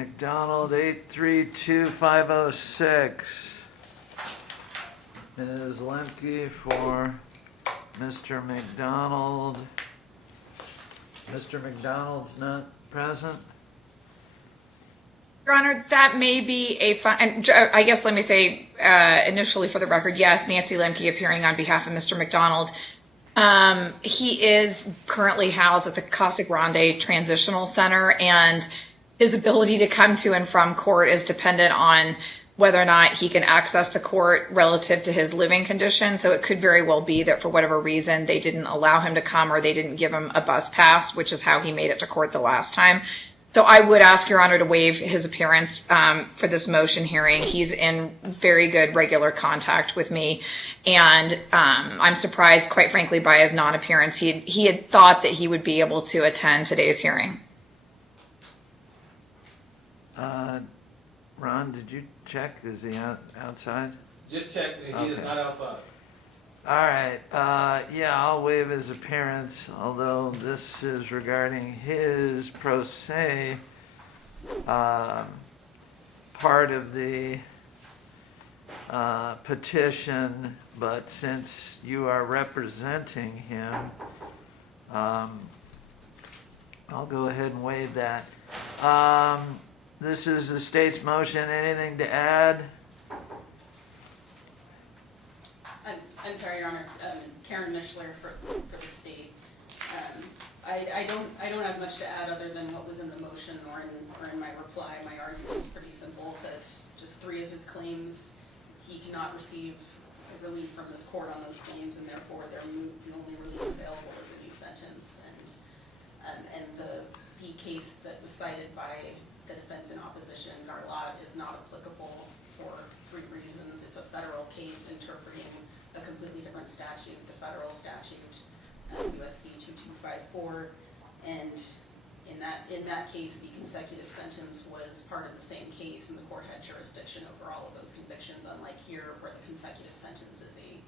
McDonald 832506. Ms. Lemcke for Mr. McDonald. Mr. McDonald's not present? Your Honor, that may be a fine. I guess let me say initially for the record, yes, Nancy Lemcke appearing on behalf of Mr. McDonald. He is currently housed at the Casa Grande Transitional Center, and his ability to come to and from court is dependent on whether or not he can access the court relative to his living condition. So it could very well be that for whatever reason they didn't allow him to come or they didn't give him a bus pass, which is how he made it to court the last time. So I would ask Your Honor to waive his appearance for this motion hearing. He's in very good regular contact with me, and I'm surprised, quite frankly, by his non-appearance. He had thought that he would be able to attend today's hearing. Ron, did you check? Is he outside? Just check, he is not outside. All right. Yeah, I'll waive his appearance, although this is regarding his pro se part of the petition, but since you are representing him, I'll go ahead and waive that. This is the state's motion. Anything to add? I'm sorry, Your Honor. Karen Mishler for the state. I don't have much to add other than what was in the motion or in my reply. My argument is pretty simple, that just 3 of his claims, he cannot receive relief from this court on those claims, and therefore they're moot. The only relief available is a new sentence. And the case that was cited by the defense in opposition, Garlot, is not applicable for 3 reasons. It's a federal case interpreting a completely different statute, the federal statute, USC 2254, and in that case, the consecutive sentence was part of the same case, and the court had jurisdiction over all of those convictions, unlike here, where the consecutive sentence is a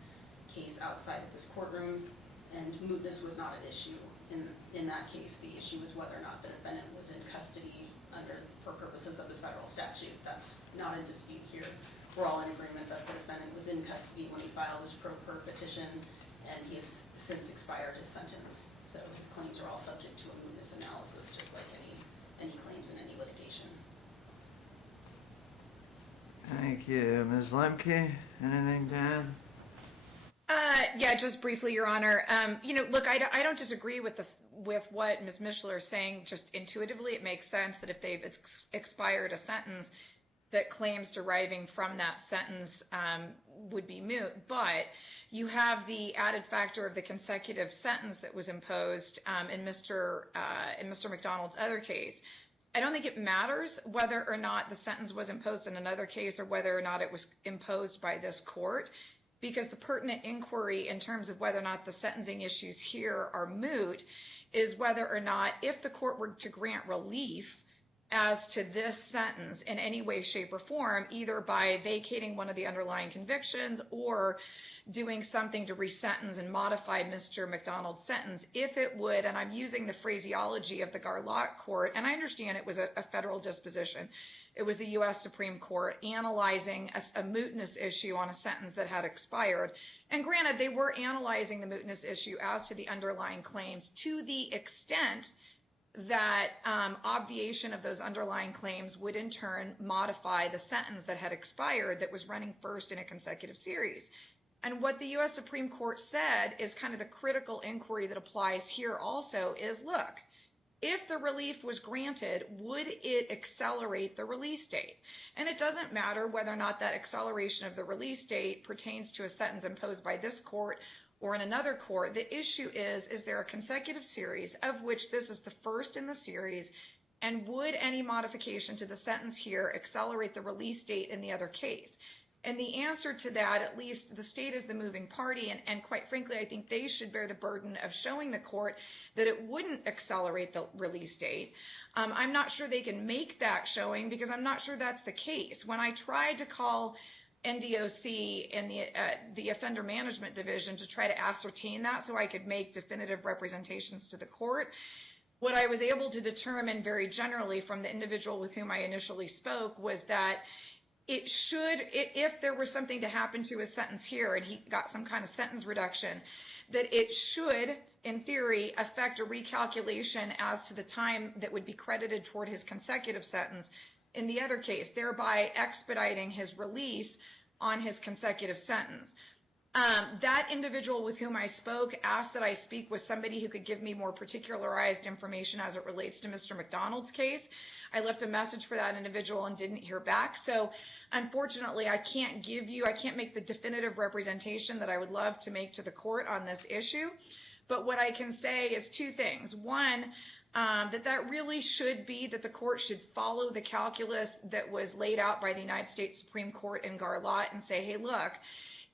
case outside of this courtroom, and mootness was not an issue. In that case, the issue was whether or not the defendant was in custody for purposes of the federal statute. That's not in dispute here. We're all in agreement that the defendant was in custody when he filed his pro per petition, and he has since expired his sentence. So his claims are all subject to a mootness analysis, just like any claims in any litigation. Thank you. Ms. Lemcke, anything to add? Yeah, just briefly, Your Honor. Look, I don't disagree with what Ms. Mishler is saying. Just intuitively, it makes sense that if they've expired a sentence, that claims deriving from that sentence would be moot. But you have the added factor of the consecutive sentence that was imposed in Mr. McDonald's other case. I don't think it matters whether or not the sentence was imposed in another case or whether or not it was imposed by this court, because the pertinent inquiry in terms of whether or not the sentencing issues here are moot is whether or not, if the court were to grant relief as to this sentence in any way, shape, or form, either by vacating one of the underlying convictions or doing something to resentence and modify Mr. McDonald's sentence, if it would, and I'm using the phraseology of the Garlot court, and I understand it was a federal disposition, it was the U.S. Supreme Court analyzing a mootness issue on a sentence that had expired. And granted, they were analyzing the mootness issue as to the underlying claims to the extent that obviation of those underlying claims would in turn modify the sentence that had expired that was running first in a consecutive series. And what the U.S. Supreme Court said is kind of the critical inquiry that applies here also is, look, if the relief was granted, would it accelerate the release date? And it doesn't matter whether or not that acceleration of the release date pertains to a sentence imposed by this court or in another court. The issue is there a consecutive series of which this is the first in the series, and would any modification to the sentence here accelerate the release date in the other case? And the answer to that, at least the state is the moving party, and quite frankly, I think they should bear the burden of showing the court that it wouldn't accelerate the release date. I'm not sure they can make that showing because I'm not sure that's the case. When I tried to call NDOC and the Offender Management Division to try to ascertain that so I could make definitive representations to the court, What I was able to determine very generally from the individual with whom I initially spoke was that it should, if there was something to happen to his sentence here and he got some kind of sentence reduction, that it should, in theory, affect a recalculation as to the time that would be credited toward his consecutive sentence in the other case, thereby expediting his release on his consecutive sentence. That individual with whom I spoke asked that I speak with somebody who could give me more particularized information as it relates to Mr. McDonald's case. I left a message for that individual and didn't hear back. So unfortunately, I can't make the definitive representation that I would love to make to the court on this issue. But what I can say is two things. One, that really should be that the court should follow the calculus that was laid out by the United States Supreme Court in Garlot and say, hey, look,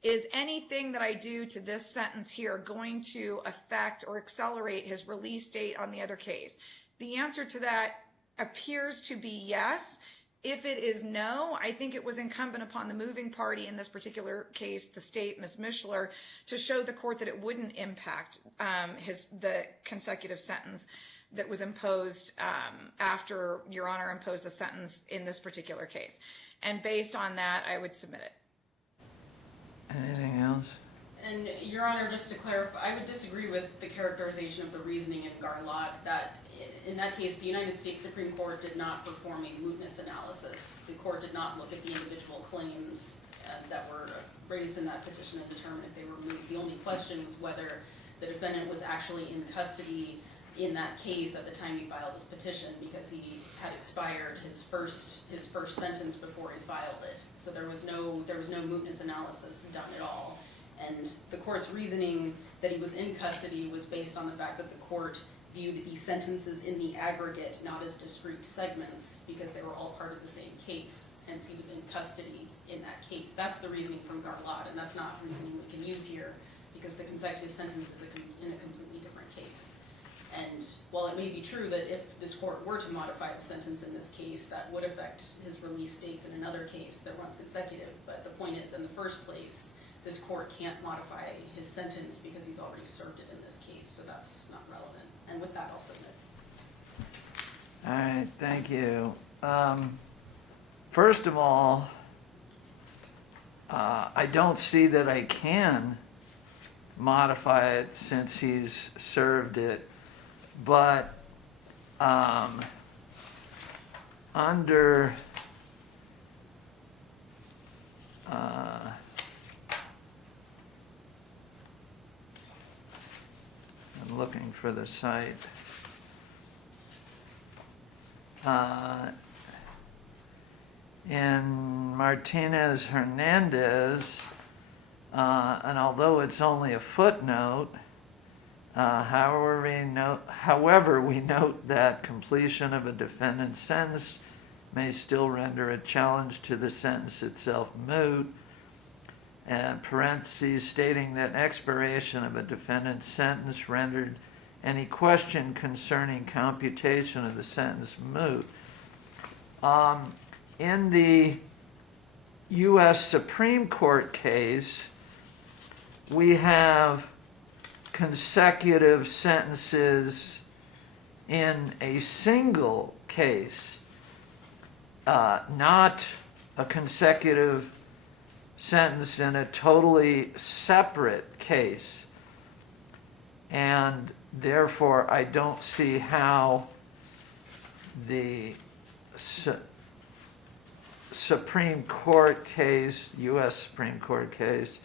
is anything that I do to this sentence here going to affect or accelerate his release date on the other case? The answer to that appears to be yes. If it is no, I think it was incumbent upon the moving party in this particular case, the state, Ms. Mishler, to show the court that it wouldn't impact the consecutive sentence that was imposed after Your Honor imposed the sentence in this particular case. And based on that, I would submit it. Anything else? And Your Honor, just to clarify, I would disagree with the characterization of the reasoning in Garlot that in that case, the United States Supreme Court did not perform a mootness analysis. The court did not look at the individual claims that were raised in that petition and determine if they were moot. The only question was whether the defendant was actually in custody in that case at the time he filed his petition, because he had expired his first sentence before he filed it. So there was no mootness analysis done at all. And the court's reasoning that he was in custody was based on the fact that the court viewed the sentences in the aggregate, not as discrete segments, because they were all part of the same case. Hence, he was in custody in that case. That's the reasoning from Garlot, and that's not reasoning we can use here, because the consecutive sentence is in a completely different case. And while it may be true that if this court were to modify the sentence in this case, that would affect his release dates in another case that runs consecutive, but the point is, in the first place, this court can't modify his sentence because he's already served it in this case, so that's not relevant. And with that, I'll submit. All right, thank you. First of all, I don't see that I can modify it since he's served it, but under I'm looking for the site. In Martinez-Hernandez, and although it's only a footnote, however, we note that completion of a defendant's sentence may still render a challenge to the sentence itself moot, and parentheses stating that expiration of a defendant's sentence rendered any question concerning computation of the sentence moot. In the U.S. Supreme Court case, we have consecutive sentences in a single case, not a consecutive sentence in a totally separate case. And therefore, I don't see how the Supreme Court case, U.S. Supreme Court case,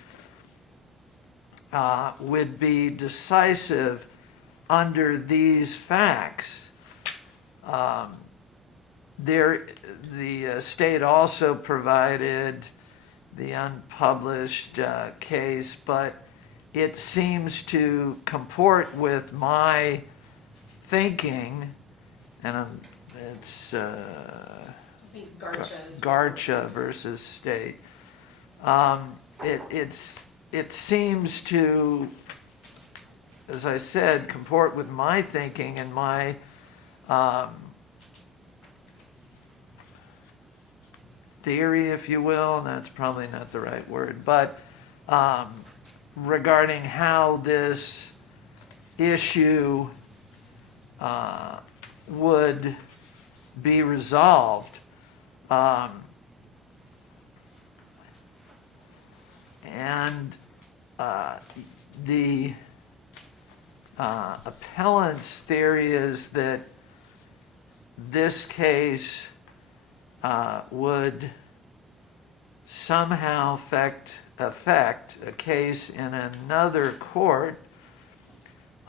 would be decisive under these facts. The state also provided the unpublished case, but it seems to comport with my thinking, and it's I think Garcha versus state. It seems to, as I said, comport with my thinking and my theory, if you will, and that's probably not the right word, but regarding how this issue would be resolved. And the appellant's theory is that this case would somehow affect a case in another court,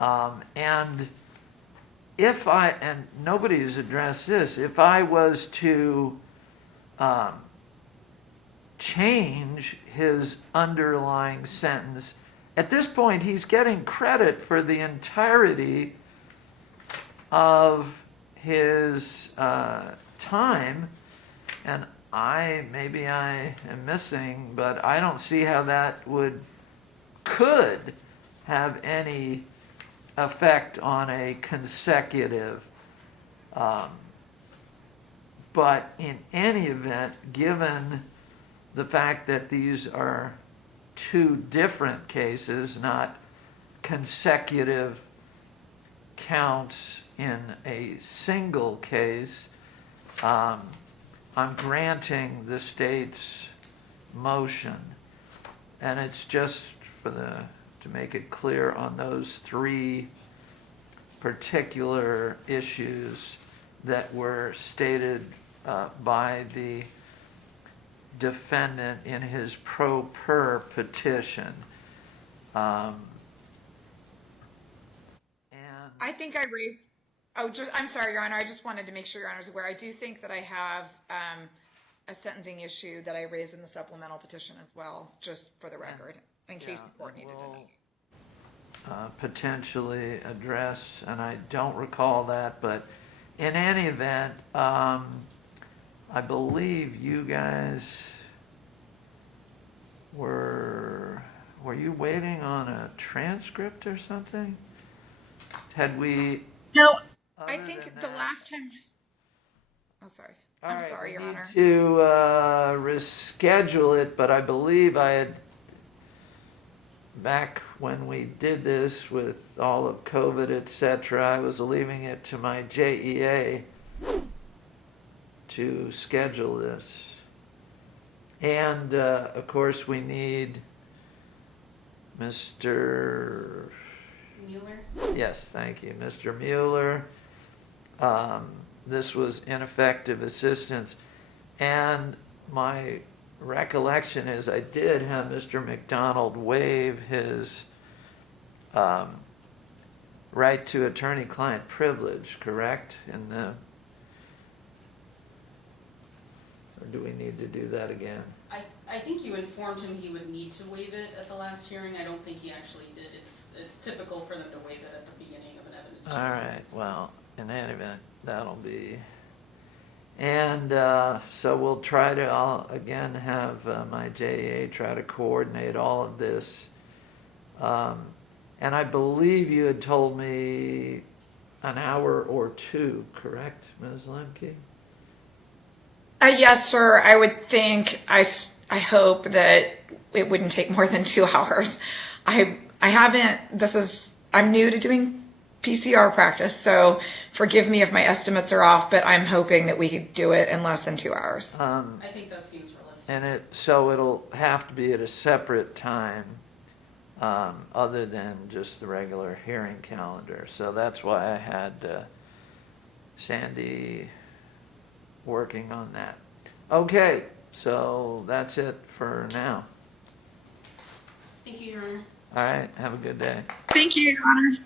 and nobody has addressed this, if I was to change his underlying sentence, at this point he's getting credit for the entirety of his time, and maybe I am missing, but I don't see how that could have any effect on a consecutive. But in any event, given the fact that these are two different cases, not consecutive counts in a single case, I'm granting the state's motion. And it's just to make it clear on those three particular issues that were stated by the defendant in his pro per petition. And I think I raised, I'm sorry, Your Honor, I just wanted to make sure Your Honor is aware. I do think that I have a sentencing issue that I raised in the supplemental petition as well, just for the record, in case the court needed to know. Potentially address, and I don't recall that, but in any event, I believe you guys were you waiting on a transcript or something? Had we? No, I think the last time. Oh, sorry. I'm sorry, Your Honor. To reschedule it, but I believe I had, back when we did this with all of COVID, etc., I was leaving it to my JEA to schedule this. And, of course, we need Mr. Mueller? Yes, thank you, Mr. Mueller. This was ineffective assistance. And my recollection is I did have Mr. McDonald waive his right to attorney-client privilege, correct? Or do we need to do that again? I think you informed him he would need to waive it at the last hearing. I don't think he actually did. It's typical for them to waive it at the beginning of an evidence hearing. All right, well, in any event, that'll be... And so we'll try to, I'll again have my JEA try to coordinate all of this. And I believe you had told me an hour or two, correct, Ms. Lemcke? Yes, sir. I would think, I hope that it wouldn't take more than 2 hours. I'm new to doing PCR practice, so forgive me if my estimates are off, but I'm hoping that we could do it in less than 2 hours. I think that seems realistic. And so it'll have to be at a separate time, other than just the regular hearing calendar. So that's why I had Sandy working on that. Okay, so that's it for now. Thank you, Your Honor. All right, have a good day. Thank you, Your Honor.